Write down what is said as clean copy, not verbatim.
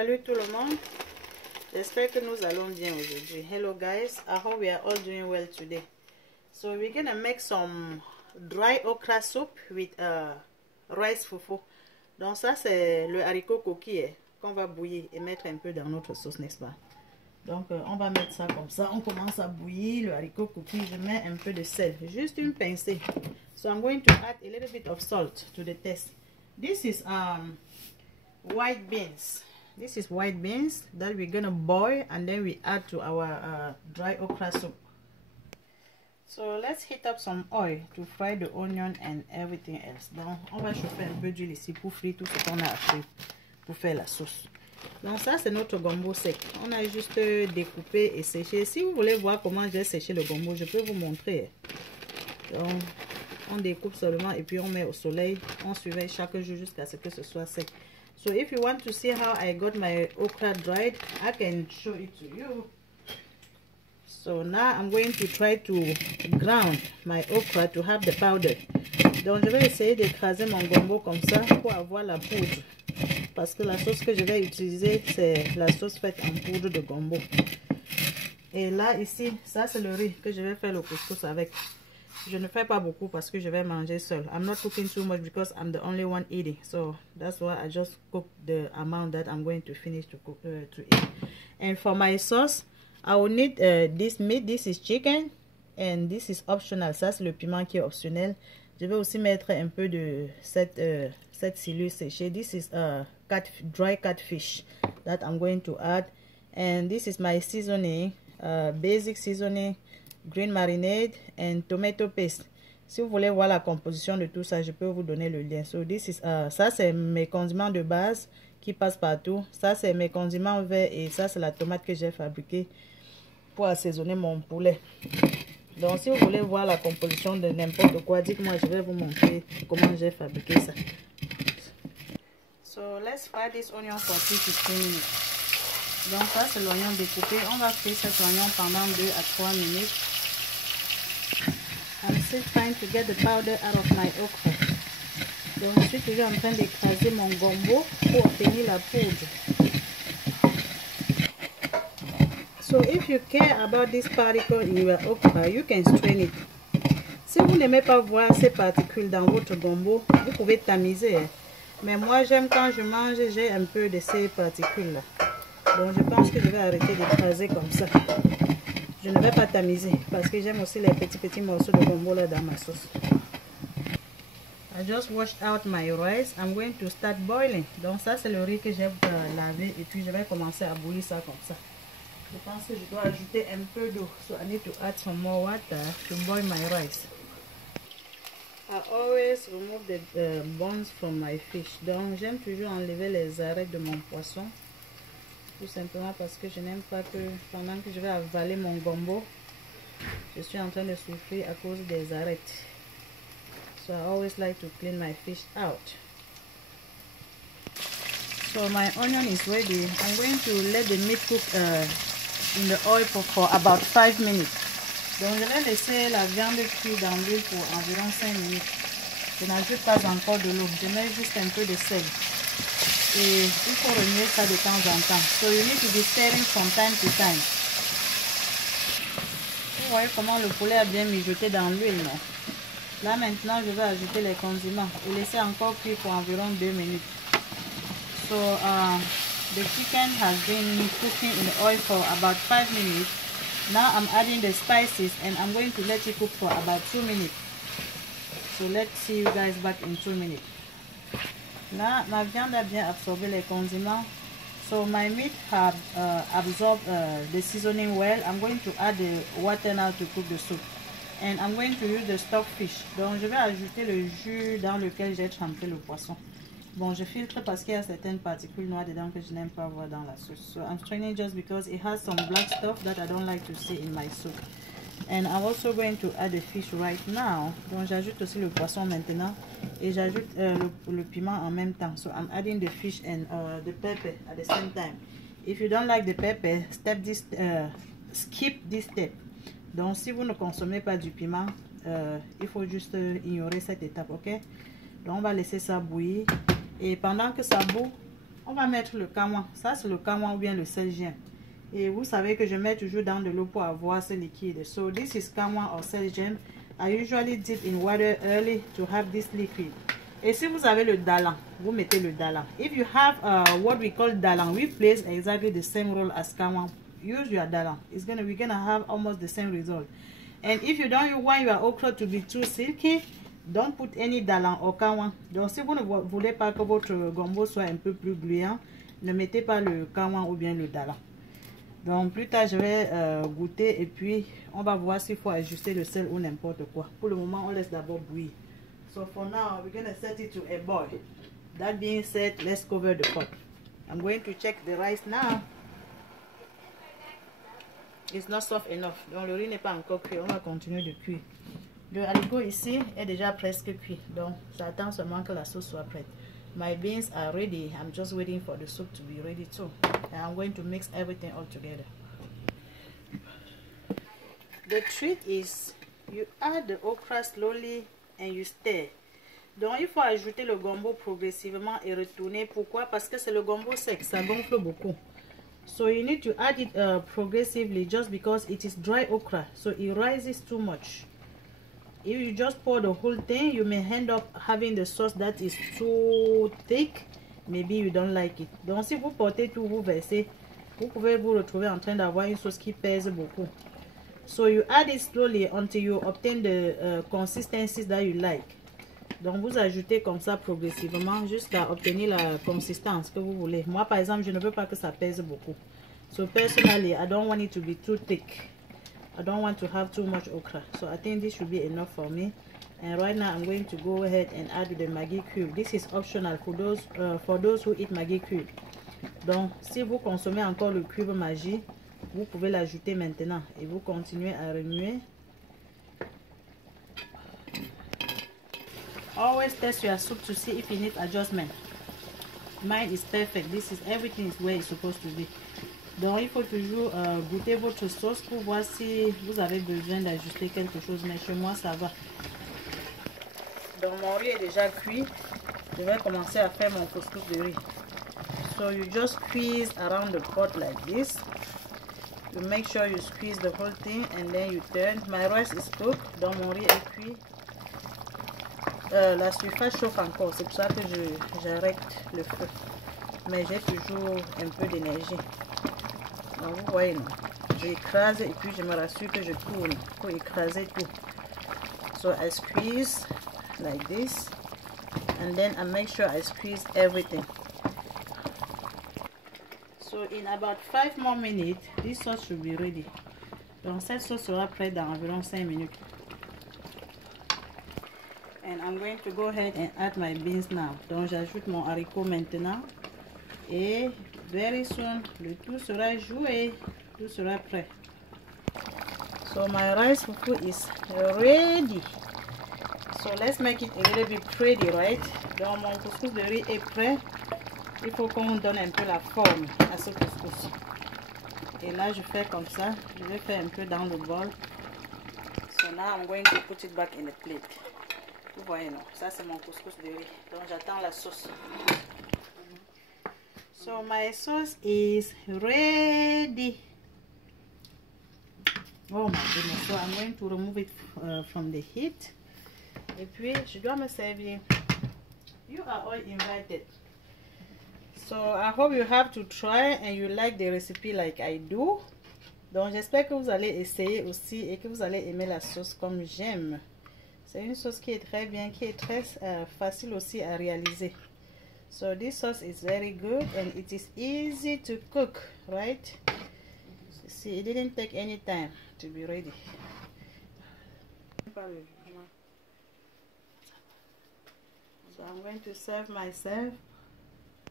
Salut tout le monde, j'espère que nous allons bien aujourd'hui. Hello guys, I hope we are all doing well today. So we're gonna make some dry okra soup with rice fufu. Donc ça c'est le haricot coquille qu'on va bouillir et mettre un peu dans notre sauce, n'est-ce pas? Donc on va mettre ça comme ça, on commence à bouillir le haricot coquille. Je mets un peu de sel, juste une pincée. So I'm going to add a little bit of salt to the taste. This is white beans. This is white beans that we're gonna boil and then we add to our dry okra soup. So let's heat up some oil to fry the onion and everything else. Donc on va chauffer un peu d'huile ici pour frire tout ce qu'on a acheté pour faire la sauce. Donc ça c'est notre gombo sec. On a juste découpé et séché. Si vous voulez voir comment j'ai séché le gombo, je peux vous montrer. Donc on découpe seulement et puis on met au soleil. On surveille chaque jour jusqu'à ce que ce soit sec. So if you want to see how I got my okra dried, I can show it to you. So now I'm going to try to ground my okra to have the powder. Donc je vais essayer d'écraser mon gombo comme ça pour avoir la poudre. Parce que la sauce que je vais utiliser, c'est la sauce faite en poudre de gombo. Et là, ici, ça c'est le riz que je vais faire le couscous avec. Je ne fais pas beaucoup parce que je vais manger seul. I'm not cooking too much because I'm the only one eating. So that's why I just cook the amount that I'm going to finish to cook to eat. And for my sauce, I will need this meat. This is chicken and this is optional. Ça c'est le piment qui est optionnel. Je vais aussi mettre un peu de cette cellule séchée. This is dry catfish that I'm going to add. And this is my seasoning, basic seasoning, green marinade and tomato paste. Si vous voulez voir la composition de tout ça, je peux vous donner le lien. So this is, ça c'est mes condiments de base qui passent partout. Ça c'est mes condiments verts et ça c'est la tomate que j'ai fabriquée pour assaisonner mon poulet. Donc si vous voulez voir la composition de n'importe quoi, dites-moi, je vais vous montrer comment j'ai fabriqué ça. So let's fry this onion for 2 to 3 minutes. Donc ça c'est l'oignon découpé. On va frire cet oignon pendant 2 à 3 minutes. I'm still trying to get the powder out of my okra. Donc je suis toujours en train d'écraser mon gombo pour obtenir la poudre. So if you care about this particle in your okra, you can strain it. Si vous n'aimez pas voir ces particules dans votre gombo, vous pouvez tamiser. Mais moi j'aime quand je mange, j'ai un peu de ces particules là. Donc je pense que je vais arrêter d'écraser comme ça. Je ne vais pas tamiser parce que j'aime aussi les petits morceaux de gombo là dans ma sauce. I just washed out my rice. I'm going to start boiling. Donc ça c'est le riz que j'ai lavé et puis je vais commencer à bouillir ça comme ça. Je pense que je dois ajouter un peu d'eau. So I need to add some more water to boil my rice. I always remove the bones from my fish. Donc j'aime toujours enlever les arêtes de mon poisson. Tout simplement parce que je n'aime pas que pendant que je vais avaler mon gombo, je suis en train de souffrir à cause des arêtes. So I always like to clean my fish out. So my onion is ready. I'm going to let the meat cook in the oil for about 5 minutes. Donc je vais laisser la viande cuire dans l'huile pour environ 5 minutes. Je n'ajoute pas encore de l'eau, je mets juste un peu de sel. Et il faut remuer ça de temps en temps. So you need to be stirring from time to time. Vous voyez comment le poulet a bien mijoté dans l'huile, non? Là maintenant je vais ajouter les condiments et laisser encore cuire pour environ 2 minutes. So the chicken has been cooking in the oil for about 5 minutes. Now I'm adding the spices and I'm going to let it cook for about 2 minutes. So let's see you guys back in 2 minutes. Là, ma viande a bien absorbé les condiments. So my meat have absorbed the seasoning well. I'm going to add the water now to cook the soup. And I'm going to use the stock fish. Donc je vais ajouter le jus dans lequel j'ai trempé le poisson. Bon, je filtre parce qu'il y a certaines particules noires dedans que je n'aime pas voir dans la sauce. So I'm straining just because it has some black stuff that I don't like to see in my soup. And I'm also going to add the fish right now. Donc j'ajoute aussi le poisson maintenant. Et j'ajoute le piment en même temps. So I'm adding the fish and the pepper at the same time. If you don't like the pepper, skip this step. Donc si vous ne consommez pas du piment, il faut juste ignorer cette étape, ok? Donc on va laisser ça bouillir. Et pendant que ça bout, On va mettre le kawan. Ça, c'est le kawan ou bien le sel gemme. Et vous savez que je mets toujours dans de l'eau pour avoir ce liquide. So this is kawan or sel gemme. I usually dip in water early to have this liquid. Et si vous avez le dalang, vous mettez le dalang. If you have what we call dalang, we place exactly the same role as kawan. Use your dalang. We're gonna have almost the same result. And if you don't want your okra to be too silky, don't put any dalang or kawan. Donc si vous ne voulez pas que votre gombo soit un peu plus gluant, ne mettez pas le kawan ou bien le dalang. Donc plus tard je vais goûter et puis on va voir s'il faut ajuster le sel ou n'importe quoi. Pour le moment on laisse d'abord bouillir. So for now we're going to set it to a boil. That being said, let's cover the pot. I'm going to check the rice now. It's not soft enough. Donc le riz n'est pas encore cuit. On va continuer de cuire. Le haricot ici est déjà presque cuit. Donc j'attends seulement que la sauce soit prête. My beans are ready. I'm just waiting for the soup to be ready too. And I'm going to mix everything all together. The trick is you add the okra slowly and you stir. Donc il faut ajouter le gombo progressivement et retourner. Pourquoi? Parce que c'est le gombo sec, ça gonfle beaucoup. So you need to add it progressively just because it is dry okra, so it rises too much. If you just pour the whole thing, you may end up having the sauce that is too thick. Maybe you don't like it. Donc si vous portez tout, vous versez, vous pouvez vous retrouver en train d'avoir une sauce qui pèse beaucoup. So you add it slowly until you obtain the consistencies that you like. Donc vous ajoutez comme ça progressivement jusqu'à obtenir la consistance que vous voulez. Moi par exemple, je ne veux pas que ça pèse beaucoup. So personally, I don't want it to be too thick. I don't want to have too much okra. So I think this should be enough for me. And right now I'm going to go ahead and add the Maggi cube. This is optional for those who eat Maggi cube. Donc si vous consommez encore le cube Maggi, vous pouvez l'ajouter maintenant et vous continuez à remuer. Always test your soup to see if it needs adjustment. Mine is perfect. This is everything is where it's supposed to be. Donc il faut toujours goûter votre sauce pour voir si vous avez besoin d'ajuster quelque chose. Mais chez moi ça va. Donc mon riz est déjà cuit. Je vais commencer à faire mon couscous de riz. So you just squeeze around the pot like this. You make sure you squeeze the whole thing and then you turn. My rice is cooked. Donc mon riz est cuit. La surface chauffe encore, c'est pour ça que j'arrête le feu. Mais j'ai toujours un peu d'énergie. Donc vous voyez, j'écrase et puis je me rassure que je tourne pour écraser tout. So I squeeze like this and then I make sure I squeeze everything. So in about 5 more minutes, this sauce should be ready. Donc cette sauce sera prête dans environ 5 minutes. And I'm going to go ahead and add my beans now. Donc j'ajoute mon haricot maintenant. Et very soon, le tout sera joué. Tout sera prêt. So my rice fufu is ready. So let's make it a little bit pretty, right? Donc mon couscous de riz est prêt. Il faut qu'on donne un peu la forme à ce couscous. Et là je fais comme ça. Je vais faire un peu dans le bol. So now I'm going to put it back in the plate. Vous voyez, non, ça c'est mon couscous de riz. Donc j'attends la sauce. So my sauce is ready. Oh my goodness. So I'm going to remove it from the heat. Et puis je dois me servir. You are all invited. So I hope you have to try and you like the recipe like I do. Donc j'espère que vous allez essayer aussi et que vous allez aimer la sauce comme j'aime. C'est une sauce qui est très bien, qui est très facile aussi à réaliser. So this sauce is very good and it is easy to cook, right? See, it didn't take any time to be ready. So I'm going to serve myself.